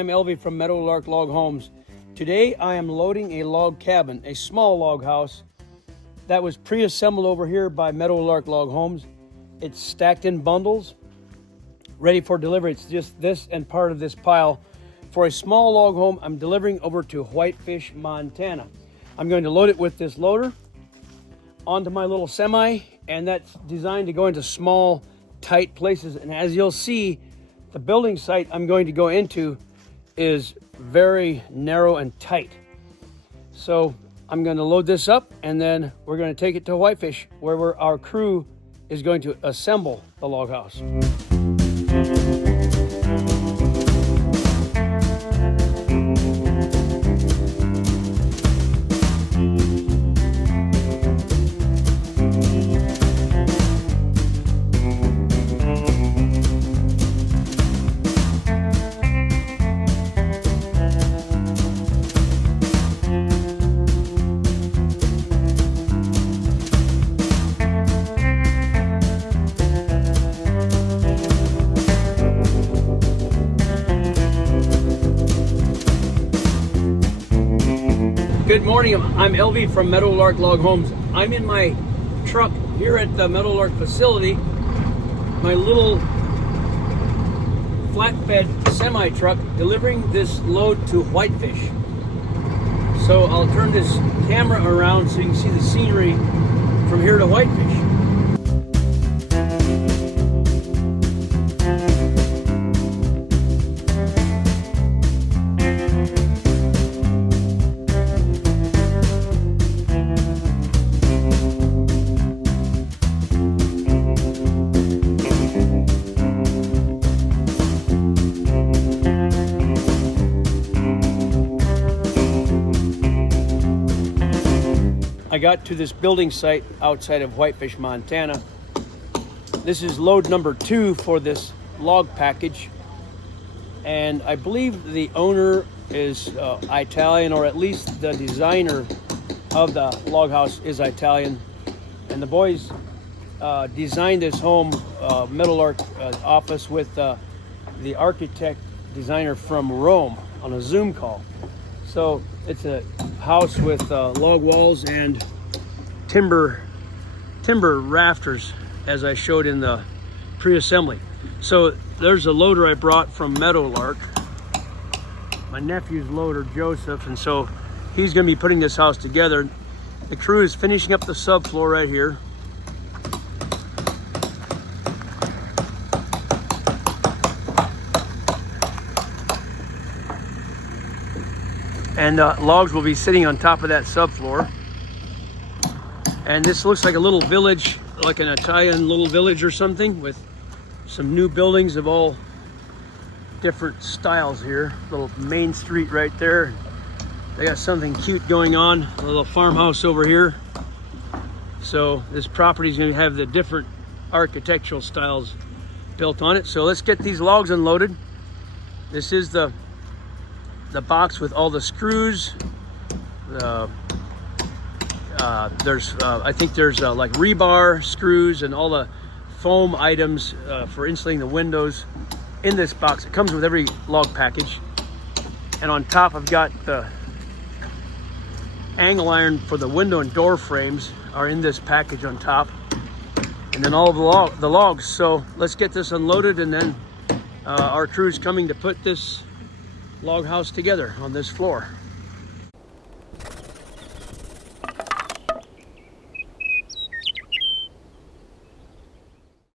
I'm Elvie from Meadowlark Log Homes. Today I am loading a log cabin, a small log house that was pre-assembled over here by Meadowlark Log Homes. It's stacked in bundles, ready for delivery. It's just this and part of this pile. For a small log home, I'm delivering over to Whitefish, Montana. I'm going to load it with this loader onto my little semi, and that's designed to go into small, tight places. And as you'll see, the building site I'm going to go into is very narrow and tight. So I'm going to load this up, and then we're going to take it to Whitefish, where our crew is going to assemble the log house. Good morning, I'm Elvie from Meadowlark Log Homes. I'm in my truck here at the Meadowlark facility, my little flatbed semi-truck delivering this load to Whitefish. So I'll turn this camera around so you can see the scenery from here to Whitefish. I got to this building site outside of Whitefish, Montana. This is load number 2 for this log package. And I believe the owner is Italian, or at least the designer of the log house is Italian. And the boys designed this home, Meadowlark office, with the architect designer from Rome on a Zoom call. So it's a house with log walls and timber rafters, as I showed in the pre-assembly. So there's a loader I brought from Meadowlark, my nephew's loader, Joseph, and so he's going to be putting this house together. The crew is finishing up the subfloor right here. And logs will be sitting on top of that subfloor. And this looks like a little village, like an Italian little village or something, with some new buildings of all different styles here. Little main street right there. They got something cute going on, a little farmhouse over here. So this property is going to have the different architectural styles built on it. So let's get these logs unloaded. This is the box with all the screws. I think there's like rebar screws and all the foam items for insulating the windows in this box. It comes with every log package. And on top I've got the angle iron for the window and door frames are in this package on top. And then all of the logs. So let's get this unloaded, and then our crew is coming to put this log house together on this floor.